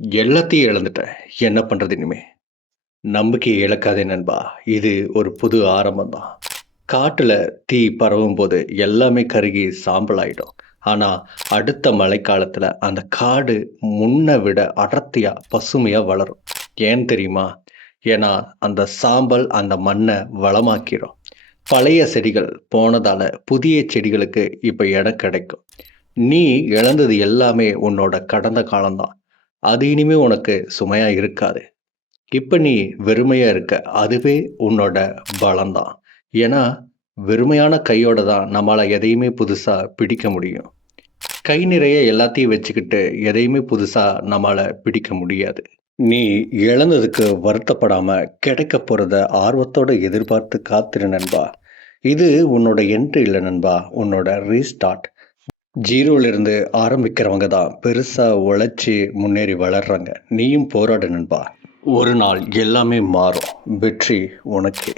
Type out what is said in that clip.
எல்லாத்தையும் இழந்துட்டேன். என்ன பண்ணுறது இனிமே? நம்பிக்கையை இழக்காதே நண்பா. இது ஒரு புது ஆரம்பம் தான் காட்டில் தீ பரவும் போது எல்லாமே கருகி சாம்பல் ஆகிடும் ஆனால் அடுத்த மழைக்காலத்தில் அந்த காடு முன்னை விட அடர்த்தியாக பசுமையாக வளரும். ஏன் தெரியுமா? ஏன்னா அந்த சாம்பல் அந்த மண்ணை வளமாக்கிடும் பழைய செடிகள் போனதால புதிய செடிகளுக்கு இப்போ இடம் கிடைக்கும். நீ இழந்தது எல்லாமே உன்னோட கடந்த காலம்தான். அது இனிமே உனக்கு சுமையா இருக்காது. இப்போ நீ வெறுமையா இருக்க அதுவே உன்னோட பலம்தான். ஏன்னா வெறுமையான கையோட தான் நம்மளால் எதையுமே புதுசாக பிடிக்க முடியும். கை நிறைய எல்லாத்தையும் வச்சுக்கிட்டு எதையுமே புதுசாக நம்மளால் பிடிக்க முடியாது. நீ இழந்ததுக்கு வருத்தப்படாமல் கிடைக்க போகிறத ஆர்வத்தோட எதிர்பார்த்து காத்திரு நண்பா. இது உன்னோட என்ட்ரி இல்லை நண்பா உன்னோட ரீஸ்டார்ட் ஜீரோலேருந்து ஆரம்பிக்கிறவங்க தான் பெருசாக உழைச்சி முன்னேறி வளர்றாங்க. நீயும் போராட நண்பா. ஒரு நாள் எல்லாமே மாறும். வெற்றி உனக்கே.